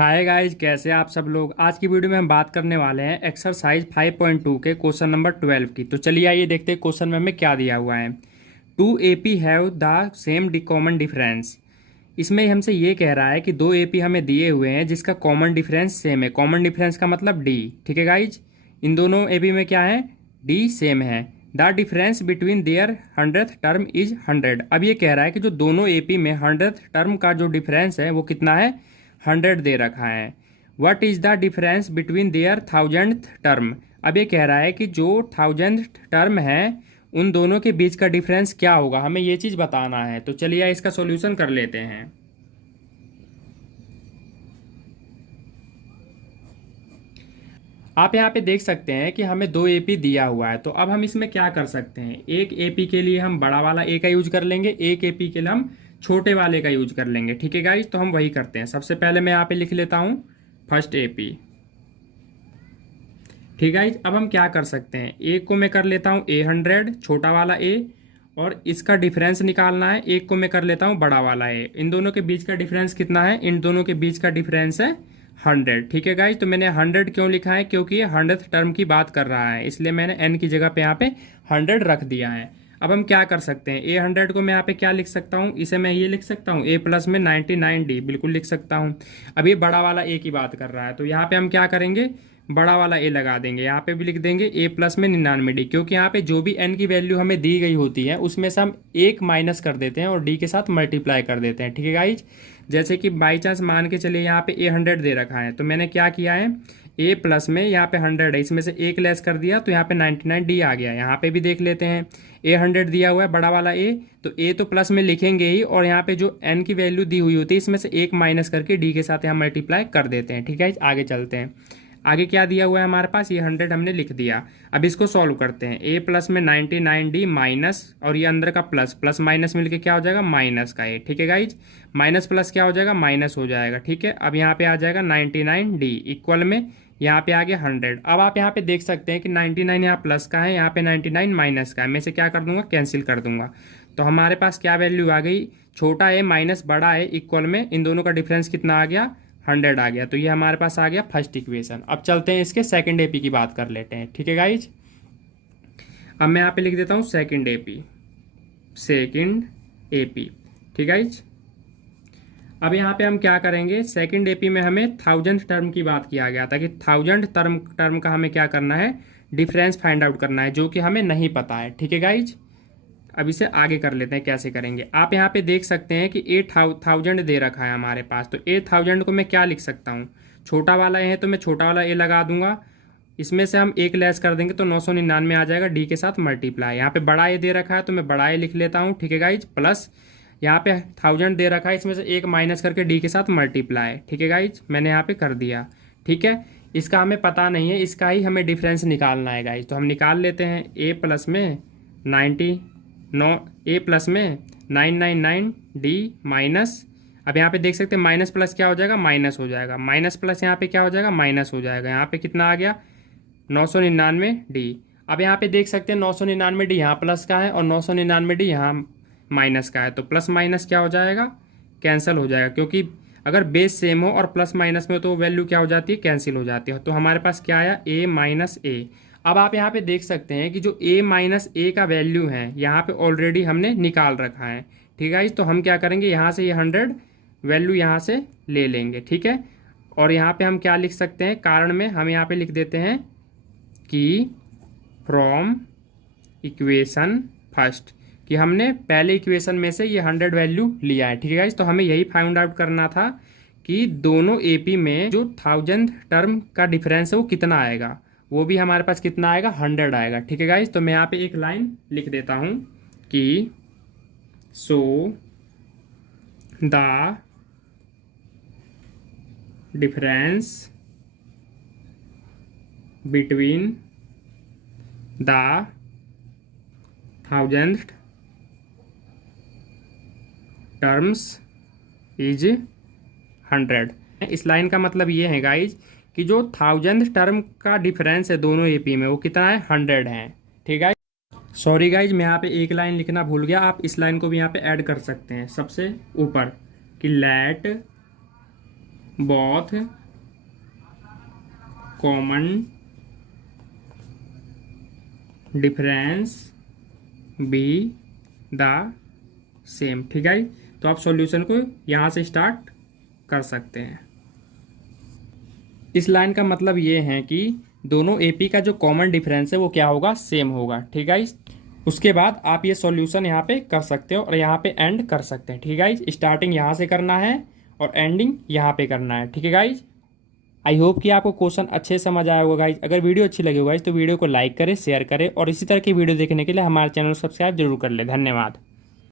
Hi guys, कैसे आप सब लोग। आज की वीडियो में हम बात करने वाले हैं एक्सरसाइज 5.2 के क्वेश्चन नंबर 12 की। तो चलिए आइए देखते हैं क्वेश्चन में हमें क्या दिया हुआ है। Two AP have the same common difference. इसमें हमसे ये कह रहा है कि दो एपी हमें दिए हुए हैं जिसका कॉमन डिफरेंस सेम है। कॉमन डिफरेंस का मतलब डी। ठीक है गाइज, इन दोनों एपी में क्या है, डी सेम है। The difference between their 100th term is 100। अब ये कह रहा है कि जो दोनों एपी में 100th टर्म का जो डिफरेंस है वो कितना है, 100 दे रखा है। What is the difference between their 1000th term. अब ये कह रहा है कि जो 1000th टर्म है उन दोनों के बीच का डिफरेंस क्या होगा, हमें ये चीज़ बताना है। तो चलिए इसका सॉल्यूशन कर लेते हैं। आप यहाँ पे देख सकते हैं कि हमें दो एपी दिया हुआ है। तो अब हम इसमें क्या कर सकते हैं, एक एपी के लिए हम बड़ा वाला ए का यूज कर लेंगे, एक एपी के लिए हम छोटे वाले का यूज कर लेंगे। ठीक है गाइज, तो हम वही करते हैं। सबसे पहले मैं यहाँ पे लिख लेता हूँ फर्स्ट एपी। ठीक है, अब हम क्या कर सकते हैं, एक को मैं कर लेता हूँ A100 छोटा वाला ए, और इसका डिफरेंस निकालना है। एक को मैं कर लेता हूँ बड़ा वाला ए। इन दोनों के बीच का डिफरेंस कितना है, इन दोनों के बीच का डिफरेंस है 100। ठीक है गाइज, तो मैंने 100 क्यों लिखा है, क्योंकि ये 100th टर्म की बात कर रहा है, इसलिए मैंने n की जगह पे यहाँ पे 100 रख दिया है। अब हम क्या कर सकते हैं, A100 को मैं यहाँ पे क्या लिख सकता हूँ, इसे मैं ये लिख सकता हूँ A प्लस में 99D, बिल्कुल लिख सकता हूँ। अब ये बड़ा वाला ए की बात कर रहा है, तो यहाँ पे हम क्या करेंगे, बड़ा वाला ए लगा देंगे। यहाँ पे भी लिख देंगे ए प्लस में 99D, क्योंकि यहाँ पे जो भी एन की वैल्यू हमें दी गई होती है उसमें से हम एक माइनस कर देते हैं और डी के साथ मल्टीप्लाई कर देते हैं। ठीक है गाइज, जैसे कि बाई चांस मान के चलिए यहाँ पे A100 दे रखा है, तो मैंने क्या किया है, ए प्लस में यहाँ पे 100 है, इसमें से एक लेस कर दिया तो यहाँ पे 99D आ गया। यहाँ पे भी देख लेते हैं, A100 दिया हुआ है बड़ा वाला ए, तो ए तो प्लस में लिखेंगे ही, और यहाँ पे जो एन की वैल्यू दी हुई होती है इसमें से एक माइनस करके डी के साथ यहाँ मल्टीप्लाई कर देते हैं। ठीक है, आगे चलते हैं। आगे क्या दिया हुआ है हमारे पास, ये 100 हमने लिख दिया। अब इसको सॉल्व करते हैं। ए प्लस में 99D माइनस, और ये अंदर का प्लस, प्लस माइनस मिलके क्या हो जाएगा, माइनस का ए। ठीक है गाइज, माइनस प्लस क्या हो जाएगा, माइनस हो जाएगा। ठीक है, अब यहाँ पे आ जाएगा 99D इक्वल में यहाँ पे आ गया 100। अब आप यहाँ पे देख सकते हैं कि 99 यहाँ प्लस का है, यहाँ पे 99 माइनस का है। मैं से क्या कर दूंगा, कैंसिल कर दूंगा। तो हमारे पास क्या वैल्यू आ गई, छोटा है माइनस बड़ा है इक्वल में, इन दोनों का डिफरेंस कितना आ गया, 100 आ गया। तो ये हमारे पास आ गया फर्स्ट इक्वेशन। अब चलते हैं इसके सेकंड एपी की बात कर लेते हैं। ठीक है गाइज, अब मैं यहाँ पे लिख देता हूँ सेकंड एपी, सेकंड एपी। ठीक है गाइज, अब यहाँ पे हम क्या करेंगे, सेकंड एपी में हमें 1000th टर्म की बात किया गया था कि 1000th टर्म का हमें क्या करना है, डिफरेंस फाइंड आउट करना है, जो कि हमें नहीं पता है। ठीक है गाइज, अब इसे आगे कर लेते हैं, कैसे करेंगे। आप यहाँ पे देख सकते हैं कि 8000 दे रखा है हमारे पास, तो 8000 को मैं क्या लिख सकता हूँ, छोटा वाला ए है तो मैं छोटा वाला ए लगा दूंगा, इसमें से हम एक लेस कर देंगे तो 999 आ जाएगा, डी के साथ मल्टीप्लाई। यहाँ पे बड़ा ए दे रखा है तो मैं बड़ा ए लिख लेता हूँ। ठीक है गाइज, प्लस यहाँ पे 1000 दे रखा है, इसमें से एक माइनस करके डी के साथ मल्टीप्लाई। ठीक है गाइज, मैंने यहाँ पे कर दिया। ठीक है, इसका हमें पता नहीं है, इसका ही हमें डिफरेंस निकालना है गाइज, तो हम निकाल लेते हैं। ए प्लस में 999D माइनस, अब यहाँ पे देख सकते हैं माइनस प्लस क्या हो जाएगा, माइनस हो जाएगा, माइनस प्लस यहाँ पे क्या हो जाएगा, माइनस हो जाएगा। यहाँ पे कितना आ गया, 999D। अब यहाँ पे देख सकते हैं 999D यहाँ प्लस का है और 999D यहाँ माइनस का है, तो प्लस माइनस क्या हो जाएगा, कैंसिल हो जाएगा, क्योंकि अगर बेस सेम हो और प्लस माइनस में हो तो वैल्यू क्या हो जाती है, कैंसिल हो जाती है। तो हमारे पास क्या आया, a माइनस ए। अब आप यहाँ पे देख सकते हैं कि जो a माइनस ए का वैल्यू है यहाँ पे ऑलरेडी हमने निकाल रखा है। ठीक है, तो हम क्या करेंगे, यहाँ से ये 100 वैल्यू यहाँ से ले लेंगे। ठीक है, और यहाँ पे हम क्या लिख सकते हैं, कारण में हम यहाँ पे लिख देते हैं कि फ्रॉम इक्वेशन फर्स्ट, कि हमने पहले इक्वेशन में से ये 100 वैल्यू लिया है। ठीक है गाइस, तो हमें यही फाइंड आउट करना था कि दोनों एपी में जो 1000th टर्म का डिफरेंस है वो कितना आएगा, वो भी हमारे पास कितना आएगा, 100 आएगा। ठीक है गाइस, तो मैं यहाँ पे एक लाइन लिख देता हूँ कि so the difference between the 1000th terms is 100। इस लाइन का मतलब ये है गाइज कि जो 1000th टर्म का डिफरेंस है दोनों एपी में वो कितना है, 100 है। ठीक है, सॉरी गाइज, मैं यहाँ पे एक लाइन लिखना भूल गया, आप इस लाइन को भी यहाँ पे ऐड कर सकते हैं सबसे ऊपर, कि let both common difference be the same. ठीक है, तो आप सॉल्यूशन को यहाँ से स्टार्ट कर सकते हैं। इस लाइन का मतलब ये है कि दोनों एपी का जो कॉमन डिफरेंस है वो क्या होगा, सेम होगा। ठीक है, उसके बाद आप ये सॉल्यूशन यहाँ पे कर सकते हो और यहाँ पे एंड कर सकते हैं। ठीक है गाइज, स्टार्टिंग यहाँ से करना है और एंडिंग यहाँ पे करना है। ठीक है गाइज, आई होप कि आपको क्वेश्चन अच्छे से समझ आया होगा गाइज। अगर वीडियो अच्छी लगी हो गाइज तो वीडियो को लाइक करें, शेयर करें और इसी तरह की वीडियो देखने के लिए हमारे चैनल को सब्सक्राइब जरूर कर ले। धन्यवाद।